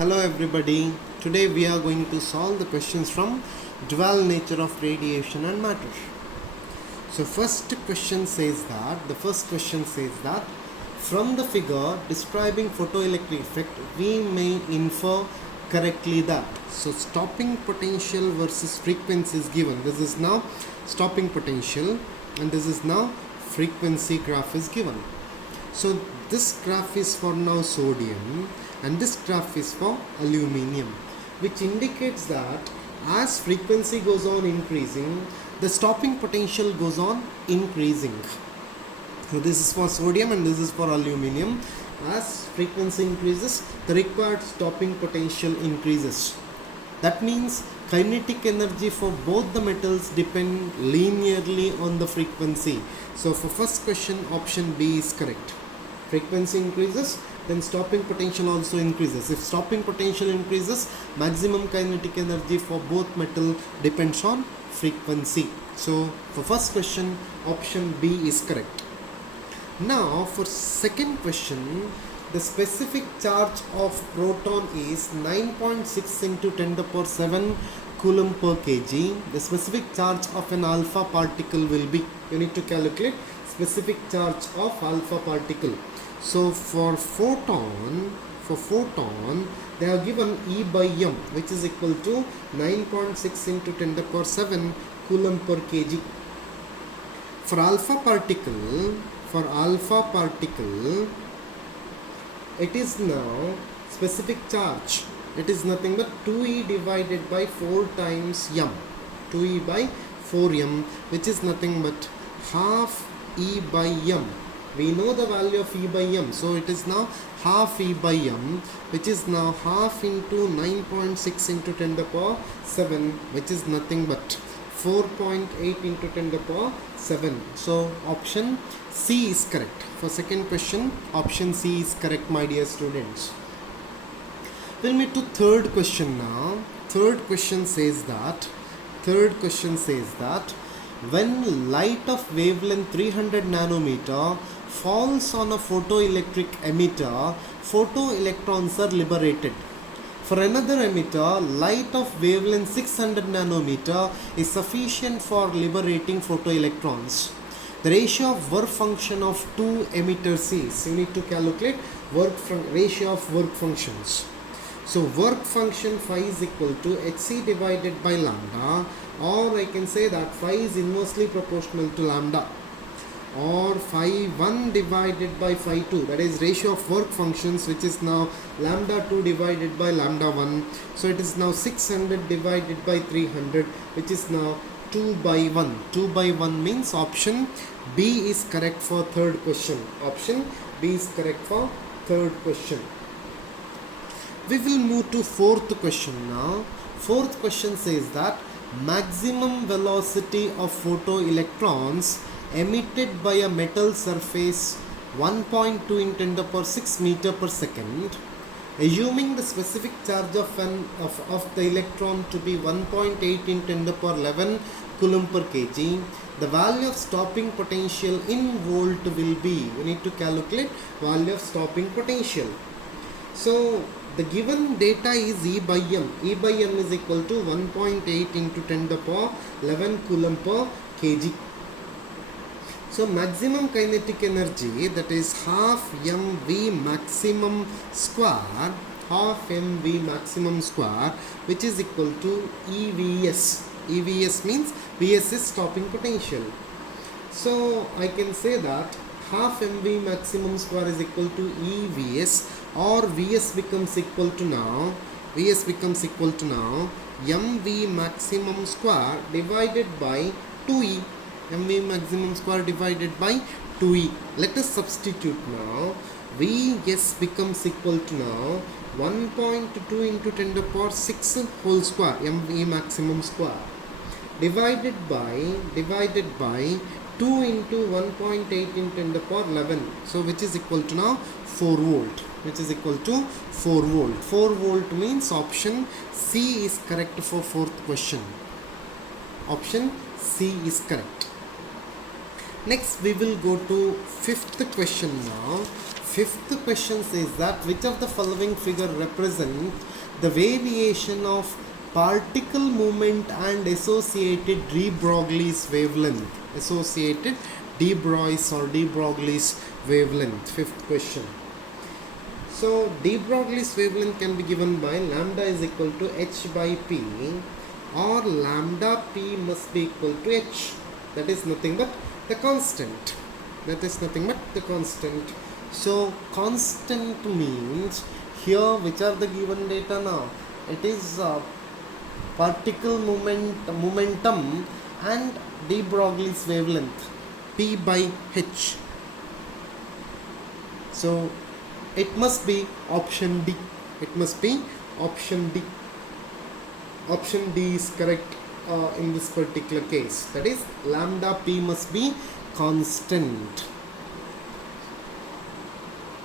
Hello everybody. Today we are going to solve the questions from dual nature of radiation and matter. So the first question says that from the figure describing photoelectric effect we may infer correctly that. So stopping potential versus frequency is given. This is now stopping potential and this is now frequency graph is given. So this graph is for now sodium and this graph is for aluminium, which indicates that as frequency goes on increasing, the stopping potential goes on increasing. So this is for sodium and this is for aluminium. As frequency increases, the required stopping potential increases. That means kinetic energy for both the metals depend linearly on the frequency. So for first question, option B is correct. Frequency increases, then stopping potential also increases. If stopping potential increases, maximum kinetic energy for both metal depends on frequency. So for first question, option B is correct. Now for second question, the specific charge of proton is 9.6 into 10 to the power 7 coulomb per kg. The specific charge of an alpha particle will be, you need to calculate specific charge of alpha particle. So for photon they are given E by m, which is equal to 9.6 into 10 to the power 7 coulomb per kg. For alpha particle, it is now specific charge. It is nothing but 2e divided by 4 times m. 2e by 4m, which is nothing but half e by m. We know the value of e by m, so it is now half e by m, which is now half into 9.6 into 10 to the power 7, which is nothing but 4.8 into 10 to the power 7. So option C is correct. For second question, option C is correct, my dear students. We'll meet to third question now. Third question says that when light of wavelength 300 nanometer falls on a photoelectric emitter, photoelectrons are liberated. For another emitter, light of wavelength 600 nanometer is sufficient for liberating photoelectrons. The ratio of work function of two emitters is, you need to calculate ratio of work functions. So work function phi is equal to hc divided by lambda, or I can say that phi is inversely proportional to lambda, or phi 1 divided by phi 2, that is ratio of work functions, which is now lambda 2 divided by lambda 1. So it is now 600 divided by 300, which is now 2 by 1. 2 by 1 means option B is correct for third question. Option B is correct for third question. We will move to fourth question now. Fourth question says that maximum velocity of photoelectrons emitted by a metal surface 1.2 in 10 to the power 6 meter per second. Assuming the specific charge of the electron to be 1.8 in 10 to the power 11 coulomb per kg, the value of stopping potential in volt will be, we need to calculate value of stopping potential. So the given data is E by m. E by m is equal to 1.8 into 10 to the power 11 coulomb per kg. So maximum kinetic energy, that is half mv maximum square, which is equal to EVS. EVS means Vs is stopping potential. So I can say that half mv maximum square is equal to EVS, or Vs becomes equal to now mv maximum square divided by 2e. mv maximum square divided by 2e. Let us substitute now. Vs becomes equal to now 1.2 into 10 to the power 6 whole square, mv maximum square, divided by 2 into 1.8 into 10 to the power 11. So which is equal to now 4 volt. 4 volt. 4 volt means option C is correct for fourth question. Option C is correct. Next we will go to fifth question now. Fifth question says that which of the following figure represent the variation of particle movement and associated de Broglie's wavelength? Associated de Broglie's or de Broglie's wavelength. Fifth question. So de Broglie's wavelength can be given by lambda is equal to h by p, or lambda p must be equal to h. That is nothing but the constant. That is nothing but the constant. So constant means here which are the given data now? It is particle momentum and de Broglie's wavelength p by h. So it must be option D. It must be option D. Option D is correct in this particular case. That is lambda p must be constant.